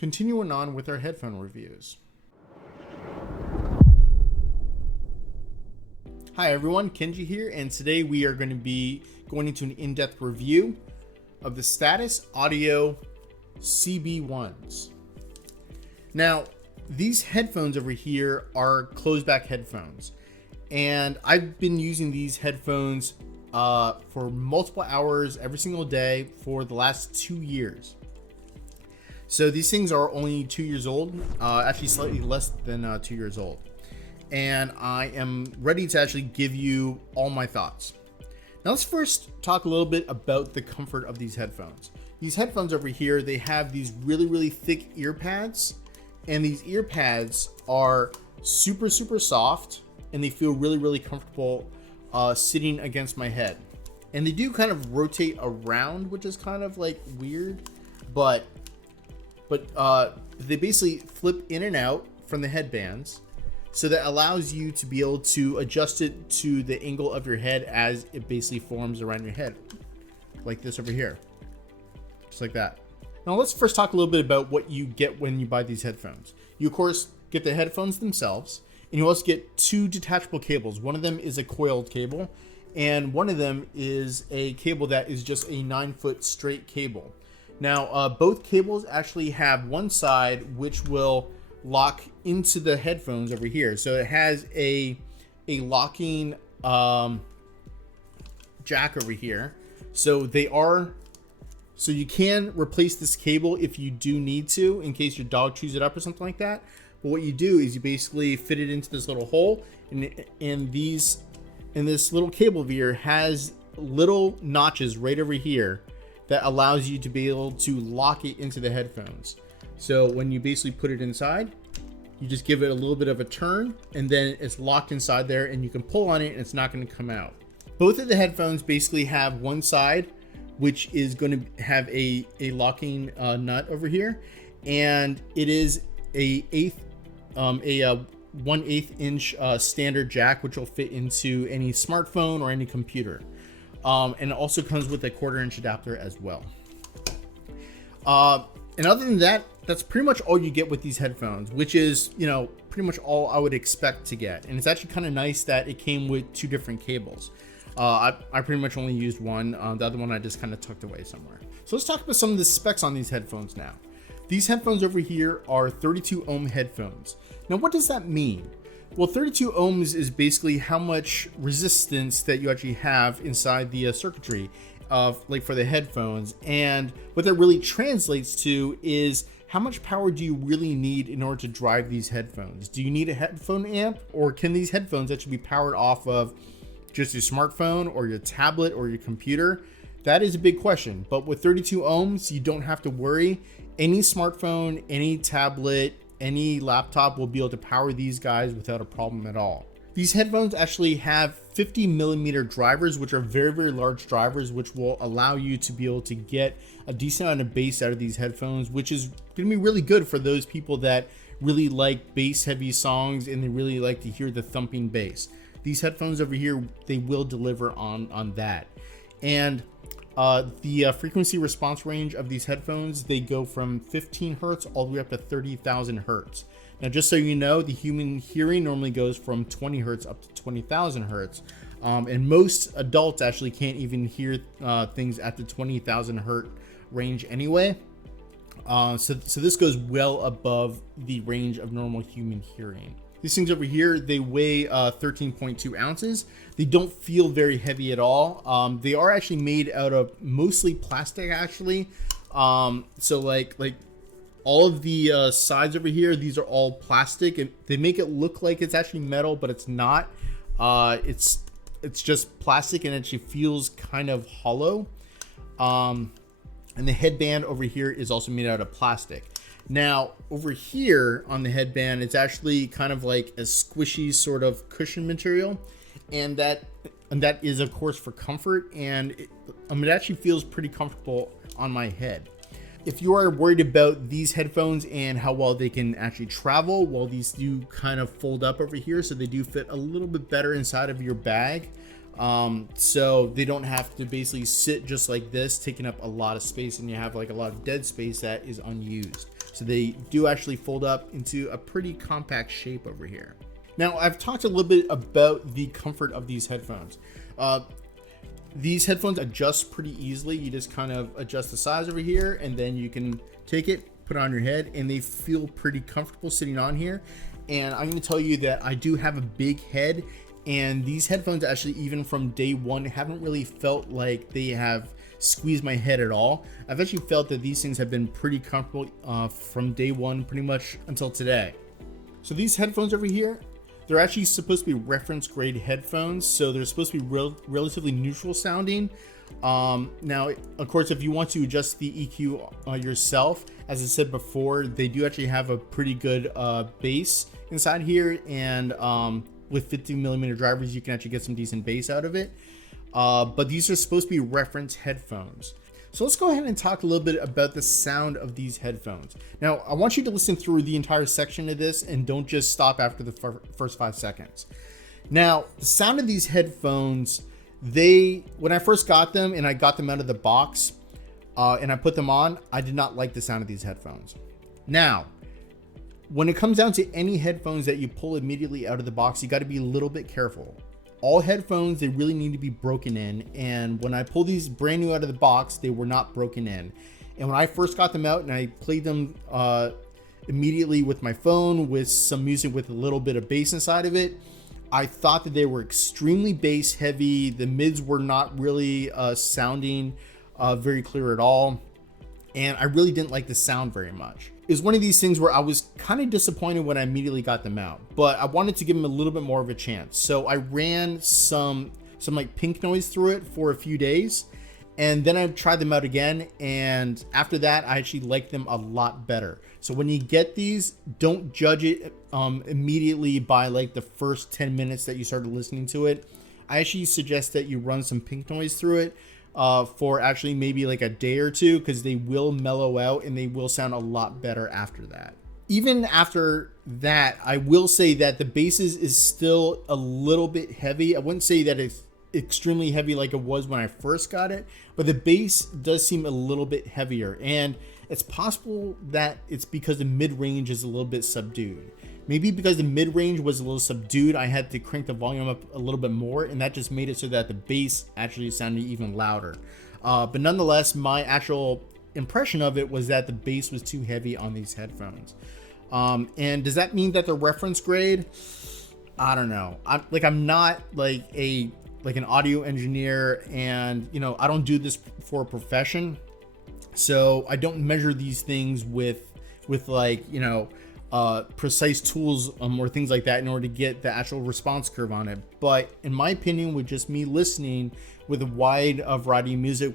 Continuing on with our headphone reviews. Hi everyone, Kenji here, and today we are going to be going into an in-depth review of the Status Audio CB-1s. Now, these headphones over here are closed back headphones, and I've been using these headphones for multiple hours every single day for the last 2 years. So these things are only 2 years old, actually slightly less than 2 years old. And I am ready to actually give you all my thoughts. Now let's first talk a little bit about the comfort of these headphones. These headphones over here, they have these really thick ear pads, and these ear pads are super soft, and they feel really comfortable sitting against my head. And they do kind of rotate around, which is kind of like weird, but they basically flip in and out from the headbands, so that allows you to be able to adjust it to the angle of your head as it basically forms around your head, like this over here, just like that. Now let's first talk a little bit about what you get when you buy these headphones. You of course get the headphones themselves, and you also get two detachable cables. One of them is a coiled cable, and one of them is a cable that is just a 9-foot straight cable. Now, both cables actually have one side which will lock into the headphones over here. So it has a locking jack over here. So you can replace this cable if you do need to, in case your dog chews it up or something like that. But what you do is you basically fit it into this little hole, and this little cable here has little notches right over here that allows you to be able to lock it into the headphones. So when you basically put it inside, you just give it a little bit of a turn, and then it's locked inside there, and you can pull on it and it's not going to come out. Both of the headphones basically have one side which is going to have a locking nut over here, and it is a 1/8 inch standard jack, which will fit into any smartphone or any computer. And it also comes with a 1/4 inch adapter as well. And other than that, that's pretty much all you get with these headphones, which is, pretty much all I would expect to get. And it's actually kind of nice that it came with two different cables. I pretty much only used one. The other one I just kind of tucked away somewhere. So let's talk about some of the specs on these headphones now. These headphones over here are 32 ohm headphones. Now, what does that mean? Well, 32 ohms is basically how much resistance that you actually have inside the circuitry of, like, for the headphones. And what that really translates to is how much power do you really need in order to drive these headphones? Do you need a headphone amp, or can these headphones actually be powered off of just your smartphone or your tablet or your computer? That is a big question. But with 32 ohms, you don't have to worry. Any smartphone, any tablet, any laptop will be able to power these guys without a problem at all. These headphones actually have 50mm drivers, which are very large drivers, which will allow you to be able to get a decent amount of bass out of these headphones, which is going to be really good for those people that really like bass heavy songs and they really like to hear the thumping bass. These headphones over here, they will deliver on that. And the frequency response range of these headphones, they go from 15 hertz all the way up to 30,000 hertz. Now, just so you know, the human hearing normally goes from 20 hertz up to 20,000 hertz. And most adults actually can't even hear things at the 20,000 hertz range anyway. So this goes well above the range of normal human hearing. These things over here, they weigh 13.2 ounces. They don't feel very heavy at all. They are actually made out of mostly plastic, actually. So like all of the sides over here, these are all plastic, and they make it look like it's actually metal, but it's not. It's just plastic, and it actually feels kind of hollow. And the headband over here is also made out of plastic. Now, over here on the headband, it's actually kind of like a squishy sort of cushion material, and that is, of course, for comfort, and it actually feels pretty comfortable on my head. If you are worried about these headphones and how well they can actually travel, well, these do kind of fold up over here, so they do fit a little bit better inside of your bag. So they don't have to basically sit just like this, taking up a lot of space, and you have like a lot of dead space that is unused. So So they do actually fold up into a pretty compact shape over here. Now, I've talked a little bit about the comfort of these headphones. These headphones adjust pretty easily. You just kind of adjust the size over here, and then you can take it, put it on your head, and they feel pretty comfortable sitting on here. And I'm going to tell you that I do have a big head, and these headphones actually, even from day one, haven't really felt like they have squeezed my head at all. I've actually felt that these things have been pretty comfortable from day one pretty much until today. So these headphones over here, they're actually supposed to be reference grade headphones, so they're supposed to be relatively neutral sounding. Now, of course, if you want to adjust the EQ yourself, as I said before, they do actually have a pretty good bass inside here, and with 50mm drivers, you can actually get some decent bass out of it. But these are supposed to be reference headphones. So let's go ahead and talk a little bit about the sound of these headphones. Now, I want you to listen through the entire section of this and don't just stop after the first 5 seconds. Now, the sound of these headphones, when I first got them and I got them out of the box and I put them on, I did not like the sound of these headphones. Now, when it comes down to any headphones that you pull immediately out of the box, you got to be a little bit careful. All headphones, they really need to be broken in, and when I pulled these brand new out of the box, they were not broken in. And when I first got them out and I played them immediately with my phone with some music with a little bit of bass inside of it, I thought that they were extremely bass heavy. The mids were not really sounding very clear at all, and I really didn't like the sound very much. It was one of these things where I was kind of disappointed when I immediately got them out, but I wanted to give them a little bit more of a chance. So I ran some like pink noise through it for a few days, and then I tried them out again. And after that, I actually liked them a lot better. So when you get these, don't judge it immediately by like the first 10 minutes that you started listening to it. I actually suggest that you run some pink noise through it for actually maybe like a day or two, because they will mellow out and they will sound a lot better after that. Even after that, I will say that the bass is still a little bit heavy. I wouldn't say that it's extremely heavy like it was when I first got it, but the bass does seem a little bit heavier, and it's possible that it's because the mid-range is a little bit subdued. Maybe because the mid-range was a little subdued, I had to crank the volume up a little bit more, and that just made it so that the bass actually sounded even louder. But nonetheless, my actual impression of it was that the bass was too heavy on these headphones. And does that mean that they're reference grade? I don't know. I'm not like an audio engineer, and I don't do this for a profession, so I don't measure these things with precise tools or things like that in order to get the actual response curve on it. But in my opinion, with just me listening with a wide variety of music,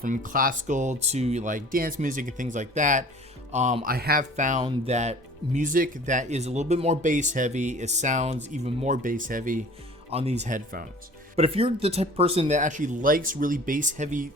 from classical to like dance music and things like that, I have found that music that is a little bit more bass heavy, it sounds even more bass heavy on these headphones. But if you're the type of person that actually likes really bass heavy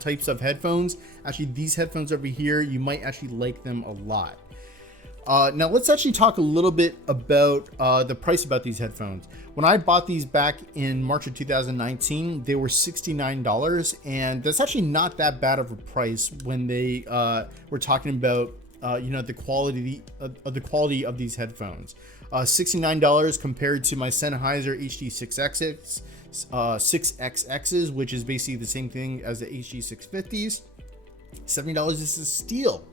types of headphones, actually these headphones over here, you might actually like them a lot. Now let's actually talk a little bit about the price about these headphones. When I bought these back in March of 2019, they were $69, and that's actually not that bad of a price when they were talking about the quality of these headphones. $69 compared to my Sennheiser HD6Xs, which is basically the same thing as the HD650s. $70 is a steal,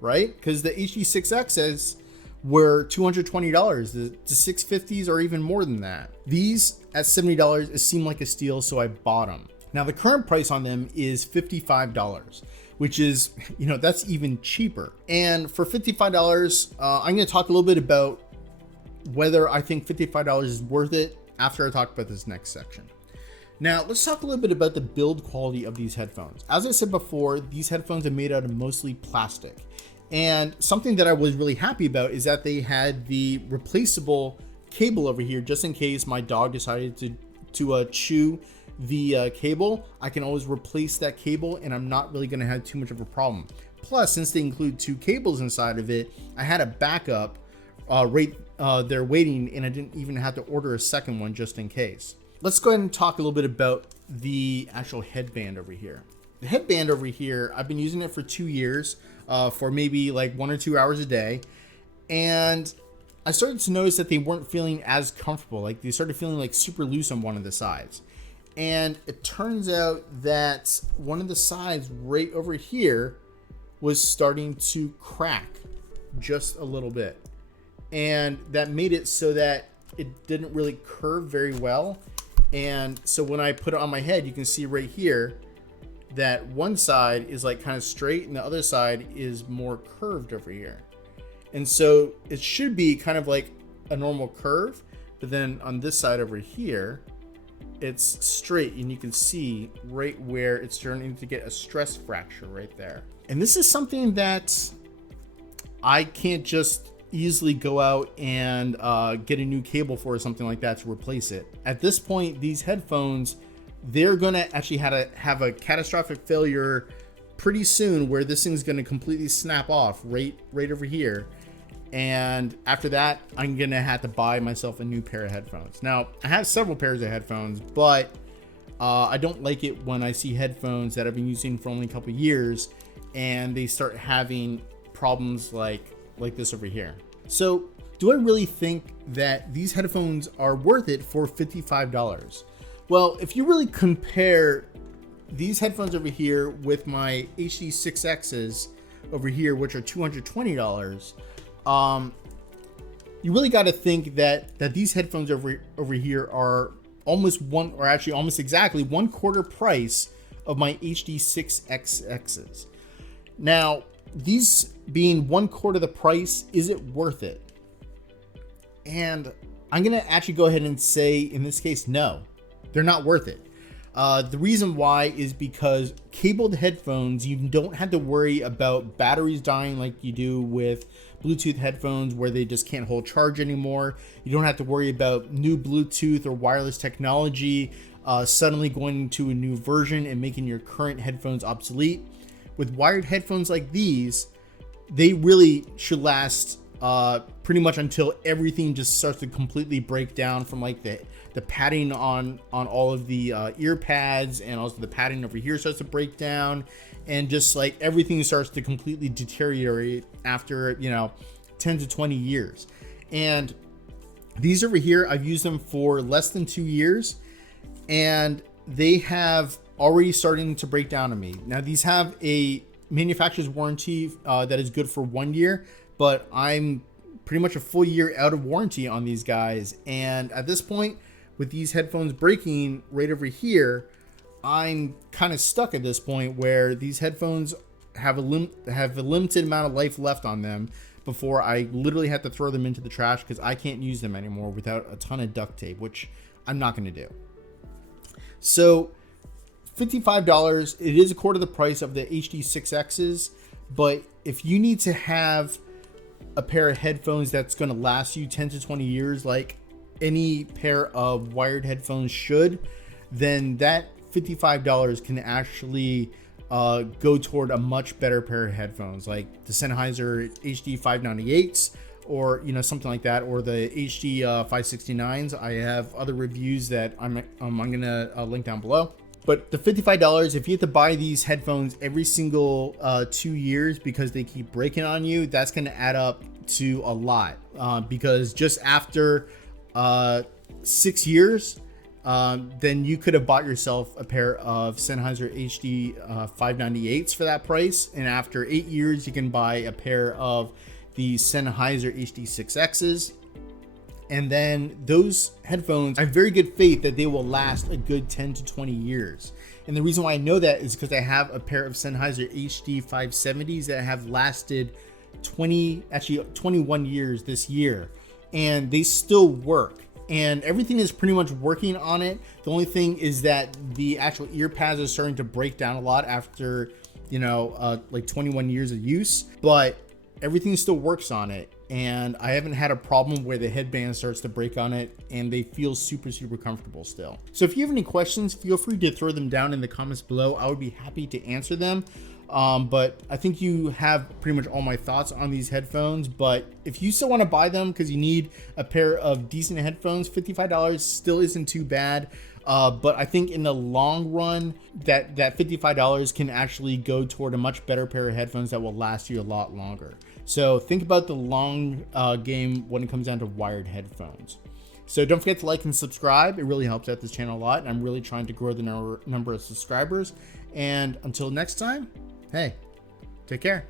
right? Because the HD6Xs were $220. The 650s are even more than that. These at $70, it seemed like a steal, so I bought them. Now the current price on them is $55, which is, that's even cheaper. And for $55, I'm going to talk a little bit about whether I think $55 is worth it after I talk about this next section. Now, let's talk a little bit about the build quality of these headphones. As I said before, these headphones are made out of mostly plastic. And something that I was really happy about is that they had the replaceable cable over here, just in case my dog decided to chew the cable. I can always replace that cable, and I'm not really going to have too much of a problem. Plus, since they include two cables inside of it, I had a backup right there waiting, and I didn't even have to order a second one just in case. Let's go ahead and talk a little bit about the actual headband over here. the headband over here, I've been using it for 2 years, for maybe like 1 or 2 hours a day. And I started to notice that they weren't feeling as comfortable. Like they started feeling like super loose on one of the sides. And it turns out that one of the sides right over here was starting to crack just a little bit. And that made it so that it didn't really curve very well. And so when I put it on my head, you can see right here that one side is like kind of straight and the other side is more curved over here. And so it should be kind of like a normal curve, but then on this side over here, it's straight, and you can see right where it's starting to get a stress fracture right there. And this is something that I can't just easily go out and get a new cable for or something like that to replace it. At this point, these headphones, they're gonna actually have a catastrophic failure pretty soon, where this thing's gonna completely snap off right over here. And after that, I'm gonna have to buy myself a new pair of headphones. Now, I have several pairs of headphones, but I don't like it when I see headphones that I've been using for only a couple years and they start having problems like this over here. So do I really think that these headphones are worth it for $55? Well, if you really compare these headphones over here with my HD6Xs over here, which are $220, you really got to think that these headphones over here are almost exactly 1/4 price of my HD6Xs. Now, these being 1/4 the price, is it worth it? And I'm gonna actually go ahead and say, in this case, no, they're not worth it. The reason why is because cabled headphones, you don't have to worry about batteries dying like you do with Bluetooth headphones, where they just can't hold charge anymore. You don't have to worry about new Bluetooth or wireless technology suddenly going to a new version and making your current headphones obsolete. With wired headphones like these, they really should last pretty much until everything just starts to completely break down, from like the padding on all of the ear pads, and also the padding over here starts to break down, and just like everything starts to completely deteriorate after 10 to 20 years. And these over here, I've used them for less than 2 years, and they have already starting to break down on me. Now, these have a manufacturer's warranty that is good for 1 year, but I'm pretty much a full year out of warranty on these guys. And at this point, with these headphones breaking right over here, I'm kind of stuck at this point where these headphones have a limited amount of life left on them before I literally have to throw them into the trash, because I can't use them anymore without a ton of duct tape, which I'm not going to do. So $55, it is 1/4 the price of the HD6Xs, but if you need to have a pair of headphones that's going to last you 10 to 20 years, like any pair of wired headphones should, then that $55 can actually go toward a much better pair of headphones, like the Sennheiser HD 598s, or something like that, or the HD 569s. I have other reviews that I'm gonna link down below. But the $55, if you have to buy these headphones every single 2 years because they keep breaking on you, that's going to add up to a lot. Because just after 6 years, then you could have bought yourself a pair of Sennheiser HD 598s for that price. And after 8 years, you can buy a pair of the Sennheiser HD6Xs. And then those headphones, I have very good faith that they will last a good 10 to 20 years. And the reason why I know that is because I have a pair of Sennheiser HD 570s that have lasted 21 years this year. And they still work. And everything is pretty much working on it. The only thing is that the actual ear pads are starting to break down a lot after, like 21 years of use. But everything still works on it. And I haven't had a problem where the headband starts to break on it, and they feel super, super comfortable still. So if you have any questions, feel free to throw them down in the comments below. I would be happy to answer them. But I think you have pretty much all my thoughts on these headphones. But if you still want to buy them because you need a pair of decent headphones, $55 still isn't too bad. But I think in the long run, that $55 can actually go toward a much better pair of headphones that will last you a lot longer. So think about the long game when it comes down to wired headphones. So don't forget to like and subscribe. It really helps out this channel a lot, and I'm really trying to grow the number of subscribers. And until next time, hey, take care.